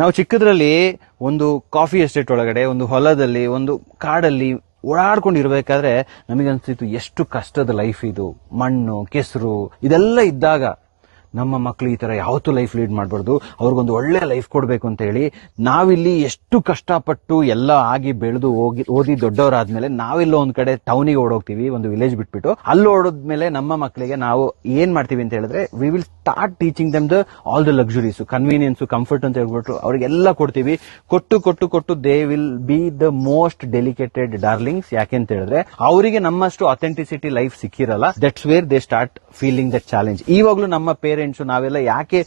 ನಾವು ಚಿಕ್ಕದ್ರಲ್ಲಿ ಒಂದು coffee estate ಒಳಗಡೆ, ಒಂದು ಹೊಲದಲ್ಲಿ, ಒಂದು ಕಾಡಲ್ಲಿ ಓಡಾಡ್ಕೊಂಡಿರ್ಬೇಕಾದ್ರೆ ನಮಗನ್ಸಿತ್ತು ಎಷ್ಟು ಕಷ್ಟದ ಲೈಫ್ ಇದು. ಮಣ್ಣು, ಕೆಸರು ಇದೆಲ್ಲ ಇದ್ದಾಗ ನಮ್ಮ ಮಕ್ಕಳು ಈ ತರ ಯಾವತ್ತೂ ಲೈಫ್ ಲೀಡ್ ಮಾಡಬಾರ್ದು, ಅವ್ರಿಗೊಂದು ಒಳ್ಳೆ ಲೈಫ್ ಕೊಡಬೇಕು ಅಂತ ಹೇಳಿ ನಾವಿಲ್ಲಿ ಎಷ್ಟು ಕಷ್ಟಪಟ್ಟು ಎಲ್ಲ ಆಗಿ ಬೆಳೆದು ಓದಿ ದೊಡ್ಡವರಾದ್ಮೇಲೆ ನಾವೆಲ್ಲೋ ಒಂದ್ ಕಡೆ ಟೌನಿಗೆ ಓಡೋಗ್ತೀವಿ, ಒಂದು ವಿಲೇಜ್ ಬಿಟ್ಬಿಟ್ಟು. ಅಲ್ಲಿ ಓಡೋದ್ಮೇಲೆ ನಮ್ಮ ಮಕ್ಕಳಿಗೆ ನಾವು ಏನ್ ಮಾಡ್ತೀವಿ ಅಂತ ಹೇಳಿದ್ರೆ, we will start teaching them the all the luxuries, convenience, comfort ಅಂತ ಹೇಳ್ಬಿಟ್ಟು ಅವ್ರಿಗೆಲ್ಲ ಕೊಡ್ತೀವಿ. ಕೊಟ್ಟು they will be the most dedicated darlings. ಯಾಕೆ ಅಂತ ಹೇಳಿದ್ರೆ ಅವರಿಗೆ ನಮ್ಮಷ್ಟು ಅಥೆಂಟಿಸಿಟಿ ಲೈಫ್ ಸಿಕ್ಕಿರಲ್ಲ. That's where they start feeling that challenge. ಇವಾಗ್ಲೂ ನಮ್ಮ ಪೇರೆಂಟ್ಸ್ ನಾವೆಲ್ಲ ಯಾಕೆ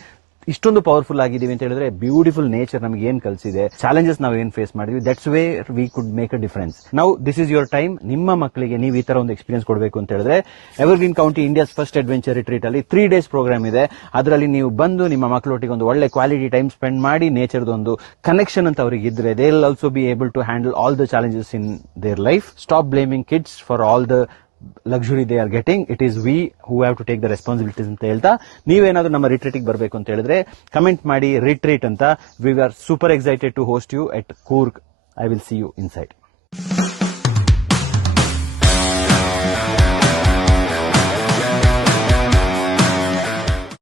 ಇಷ್ಟೊಂದು ಪವರ್ಫುಲ್ ಆಗಿದ್ದೀವಿ ಅಂತ ಹೇಳಿದ್ರೆ, ಬ್ಯೂಟಿಫುಲ್ ನೇಚರ್ ನಮಗೆ ಏನ್ ಕಲಿಸಿದೆ, ಚಾಲೆಂಜಸ್ ನಾವು ಏನ್ ಫೇಸ್ ಮಾಡಿದ್ವಿ, that's where we could make a difference. Now this is your time. ನಿಮ್ಮ ಮಕ್ಕಳಿಗೆ ನೀವು ಈ ತರ ಒಂದು ಎಕ್ಸ್ಪೀರಿಯನ್ಸ್ ಕೊಡಬೇಕು ಅಂತ ಹೇಳಿದ್ರೆ, evergreen county India's first adventure retreat ಅಲ್ಲಿ 3 days ಪ್ರೋಗ್ರಾಮ್ ಇದೆ. ಅದರಲ್ಲಿ ನೀವು ಬಂದು ನಿಮ್ಮ ಮಕ್ಕಳೊಟ್ಟಿಗೆ ಒಂದು ಒಳ್ಳೆ ಕ್ವಾಲಿಟಿ ಟೈಮ್ ಸ್ಪೆಂಡ್ ಮಾಡಿ, ನೇಚರ್ದು ಒಂದು ಕನೆಕ್ಷನ್ ಅಂತ ಅವರಿಗೆ ಇದ್ರೆ, they will also be able to handle all the challenges in their life. Stop blaming kids for all the luxury they are getting. It is we who have to take the responsibilities ಅಂತ ಹೇಳ್ತಾ, ನೀವೇನಾದ್ರೂ ನಮ್ಮ retreat ಬರಬೇಕು ಅಂತ ಹೇಳಿದ್ರೆ comment ಮಾಡಿ retreat ಅಂತ. We were super excited to host you at Coorg. I will see you inside.